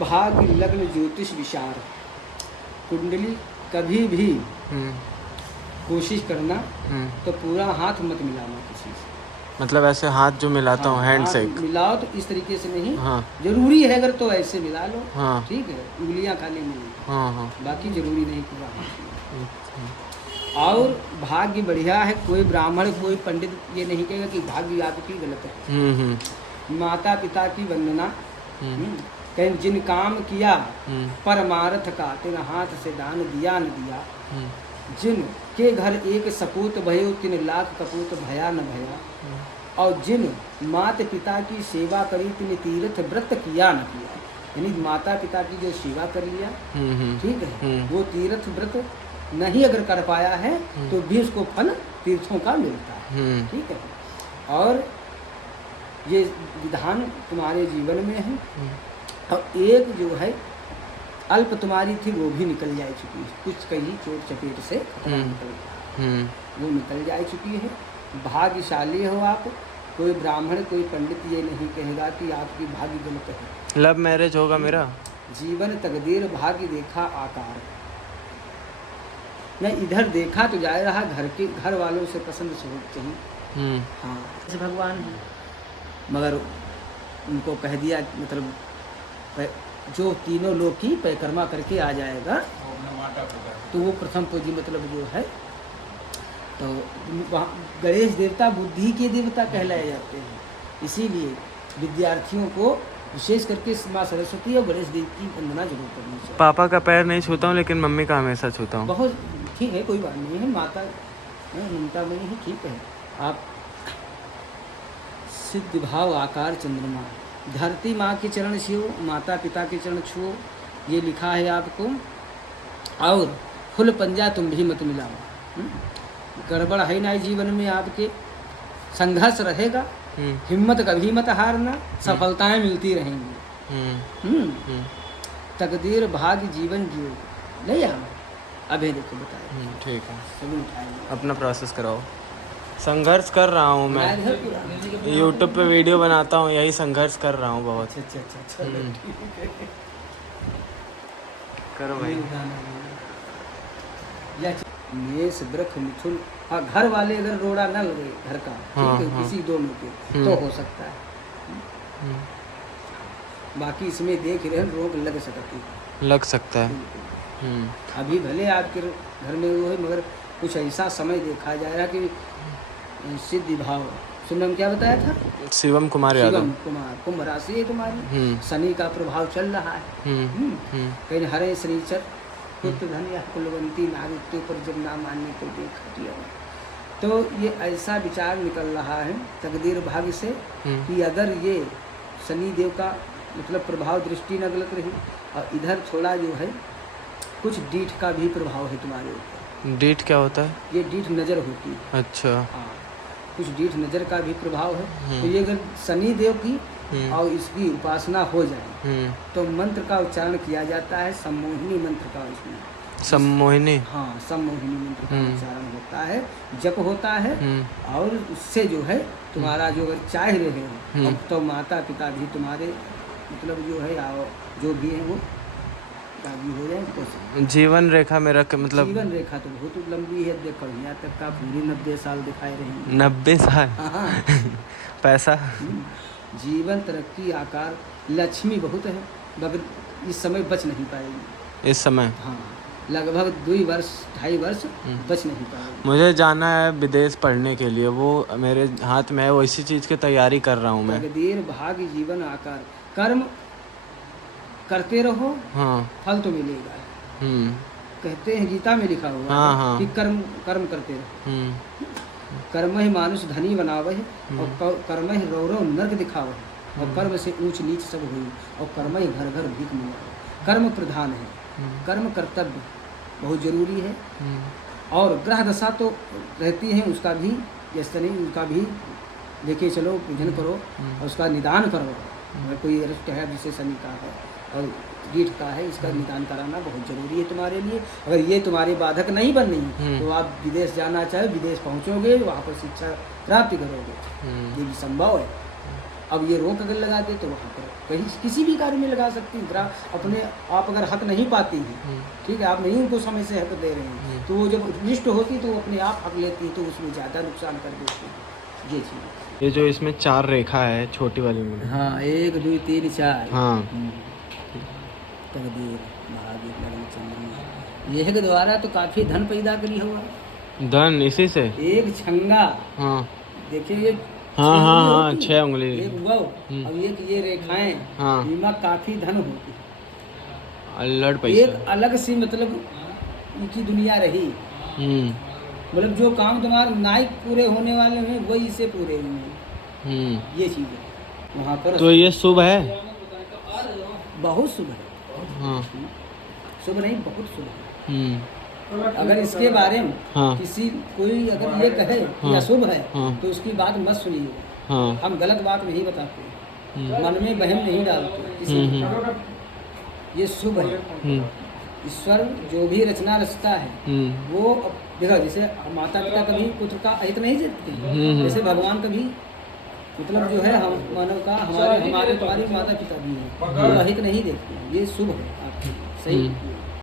भाग्य लग्न ज्योतिष विचार। कुंडली कभी भी कोशिश करना तो पूरा हाथ मत मिलाना किसी से। मतलब ऐसे हाथ जो मिलाता हूँ हैंड हाथ शेक। मिलाओ तो इस तरीके से नहीं। हाँ जरूरी है अगर तो ऐसे मिला लो। हाँ ठीक है, उंगलियां खाली नहीं। हाँ हाँ। बाकी जरूरी नहीं पूरा हाथ। और भाग्य बढ़िया है, कोई ब्राह्मण कोई पंडित ये नहीं कहेगा कि भाग्य आपकी गलत है। माता पिता की वंदना, कहीं जिन काम किया परमार्थ का, तिन हाथ से दान दिया न दिया। जिन के घर एक सपूत भयो, 3 लाख कपूत भया न भया। और जिन माता पिता की सेवा करी, तिन तीर्थ व्रत किया न किया। यानी माता पिता की जो सेवा कर लिया, ठीक है, वो तीर्थ व्रत नहीं अगर कर पाया है तो भी उसको फल तीर्थों का मिलता है। ठीक है, और ये विधान तुम्हारे जीवन में है। और एक जो है अल्प तुम्हारी थी वो भी निकल जा चुकी है, कुछ कहीं चोट चपेट से वो निकल जा चुकी है। भाग्यशाली हो आप। कोई ब्राह्मण कोई पंडित ये नहीं कहेगा कि आपकी भाग्य गलत है। लव मैरिज होगा मेरा। जीवन तकदीर भाग्य देखा आकार। मैं इधर देखा तो जा रहा घर वालों से पसंद सोच चाहिए। हाँ ऐसे भगवान है, मगर उनको कह दिया मतलब जो तीनों लोग की परिक्रमा करके आ जाएगा तो वो प्रथम पूजी मतलब जो है तो गणेश देवता बुद्धि के देवता कहलाए जाते हैं। इसीलिए विद्यार्थियों को विशेष करके माँ सरस्वती और गणेश देव की वंदना जरूर करनी चाहिए। पापा का पैर नहीं छूता हूँ लेकिन मम्मी का हमेशा छूता हूँ। बहुत ठीक है, कोई बात नहीं है, माता ममता में ही ठीक है। आप सिद्ध भाव आकार चंद्रमा, धरती माँ के चरण छुओ, माता पिता के चरण छुओ, ये लिखा है आपको। और फुल पंजा तुम भी मत मिलाओ। गड़बड़ है ना जीवन में, आपके संघर्ष रहेगा, हिम्मत कभी मत हारना, सफलताएं मिलती रहेंगी। तकदीर भाग्य जीवन जियो ले आना। अभी देखो बताए ठीक है, सभी उठाएंगे। अपना प्रोसेस कराओ। संघर्ष कर रहा हूँ मैं, यूट्यूब पे वीडियो बनाता हूँ, यही संघर्ष कर रहा हूँ बहुत। अच्छा करो भाई। मेष वृष मिथुन, हाँ घर वाले अगर रोड़ा न लगे घर का, ठीक है, किसी दोनों के तो हो सकता है। बाकी इसमें देख रहे हैं रोग लग सकता है। अभी भले आपके घर में वो है, मगर कुछ ऐसा समय देखा जा रहा कि सिद्धि भाव। सुनम क्या बताया था? शिवम कुमार यादव। शिवम कुमार, कुंभ राशि है तुम्हारी, शनि का प्रभाव चल रहा है। कहीं हरे शनिचर पुत्र धन या कुलवंती नारित्य पर जब नाम आने को देखा, तो ये ऐसा विचार निकल रहा है तकदीर भाग्य से कि अगर ये शनि देव का मतलब प्रभाव दृष्टि न गलत रही, और इधर थोड़ा जो है कुछ डीठ का भी प्रभाव है तुम्हारे ऊपर। डीठ क्या होता है? ये डीठ नज़र होती है। अच्छा। हाँ, कुछ डीठ नज़र का भी प्रभाव है। तो ये अगर शनि देव की और इसकी उपासना हो जाए तो मंत्र का उच्चारण किया जाता है, सम्मोहिनी मंत्र का। इसमें सम्मोहिनी, हाँ सम्मोहिनी मंत्र का उच्चारण होता है, जप होता है। और उससे जो है तुम्हारा जो अगर चाह रहे हो अब तो माता पिता भी तुम्हारे मतलब जो है जो भी है वो राजी हो जाए। जीवन रेखा मेरा मतलब जीवन रेखा तो बहुत लंबी है, देखो यहाँ तक का पूरी 90 साल दिखाई रही। 90 साल? हाँ। पैसा, जीवन तरक्की आकार, लक्ष्मी बहुत है, मगर इस समय बच नहीं पाएगी। इस समय हाँ लगभग 2 वर्ष 2.5 वर्ष बच नहीं पाएगी। मुझे जाना है विदेश पढ़ने के लिए, वो मेरे हाथ में है, वो इसी चीज़ की तैयारी कर रहा हूँ मैं। तकदीर भाग्य जीवन आकार, कर्म करते रहो, हाँ फल तो मिलेगा। कहते हैं गीता में लिखा हुआ है कि कर्म करते रहो। कर्म ही मानुष धनी बनावे और कर्म ही रौरव नर्क दिखावे, और कर्म से ऊंच नीच सब हुई, और कर्म ही घर घर भीख मिलावे। कर्म प्रधान है, कर्म कर्तव्य बहुत जरूरी है। और ग्रह दशा तो रहती है, उसका भी जैसे नहीं उनका भी देखिए चलो पूजन करो और उसका निदान करो। अगर कोई अरिष्ट है जिसे शनि का है और रीढ़ का है, इसका निदान कराना बहुत ज़रूरी है तुम्हारे लिए। अगर ये तुम्हारी बाधक नहीं बन रही तो आप विदेश जाना चाहे विदेश पहुँचोगे, वहाँ पर शिक्षा प्राप्ति करोगे, ये भी संभव है। अब ये रोक अगर लगा दे तो वहाँ पर कहीं किसी भी कार्य में लगा सकती है मुद्रा। अपने आप अगर हक नहीं पाती है, ठीक है, आप नहीं उनको समय से हक दे रहे हैं, तो वो जब निष्ठ होती तो वो अपने आप हक लेती है, तो उसमें ज़्यादा नुकसान कर देती है। ये चीज़, ये जो इसमें 4 रेखा है छोटी वाली में, हाँ, 1 2 3 4, हाँ, तकदीर भाग्य लगन चंद्रमा, यह के द्वारा तो काफ़ी धन पैदा करी हुआ। धन इसी से, एक छंगा, हाँ देखिए ये हाँ छह हाँ उंगली हाँ, होती, 6 उंगली, एक वाव और एक ये रेखाएं, हाँ, इनमें काफी धन होती। अल्लड़ पैसा, एक अलग सी मतलब इनकी दुनिया रही, मतलब जो काम तुम्हारे नाइक पूरे होने वाले हैं वही इसे पूरे हुए, ये चीज़ है वहाँ पर। तो ये शुभ है, बहुत शुभ है, हाँ, शुभ नहीं बहुत शुभ है। अगर इसके बारे में हाँ, किसी कोई अगर ये कहे कि हाँ, अशुभ है, हाँ, तो उसकी बात मत सुनिए। हाँ, हम गलत बात नहीं बताते, मन में वहम नहीं डालते किसी को। ये शुभ है। ईश्वर जो भी रचना रचता है वो देखो, जैसे माता पिता कभी पुत्र का अहित नहीं देखते, जैसे भगवान कभी मतलब जो है हम मानव का हमारे तुम्हारे माता पिता भी हैं, वो अहित नहीं देखते। ये शुभ है आपकी, सही।